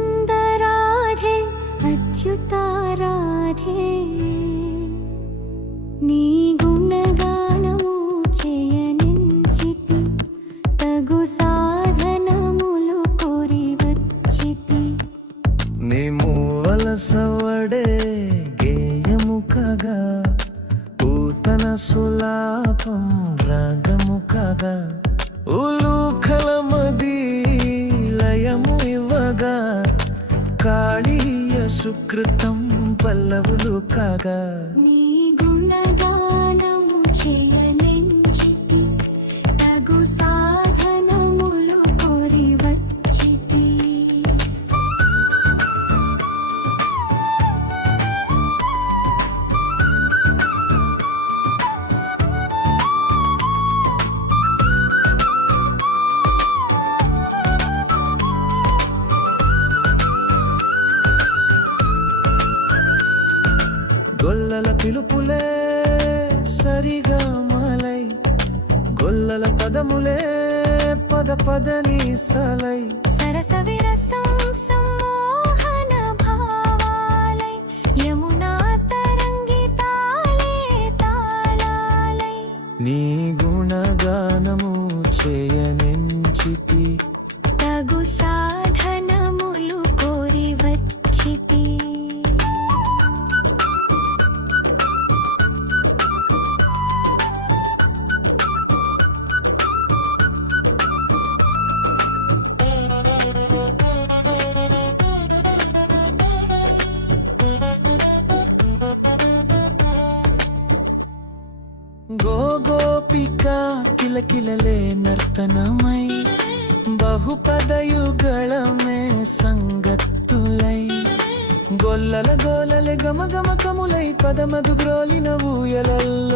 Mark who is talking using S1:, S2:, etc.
S1: ముకుందరాధే అచ్యుతారాధే నీ గుణగానము చేయనించితి తగు సాధనములు కోరి వచ్చితి
S2: నీ మూవల సవడే గేయము కగా పూతన సులాపం రాగము కగా కాళీయ సుకృతం పల్లవులు కాగా గొల్లల పిలుపులే సరిగా మాలై గొల్లల పదములే పద పదని సలై
S1: సరస విరసం సమ్మోహన భావాలై యమునా తాళాలై.
S2: నీ గుణగానము చేయనించితి
S1: తగు
S2: గోగోపిక కిలకిలలే నర్తనమై బహుపదయుగళమే సంగత్తులై గొల్లల గోలలే గమగమకములై పదమదు గ్రోలిన ఊయలల్లో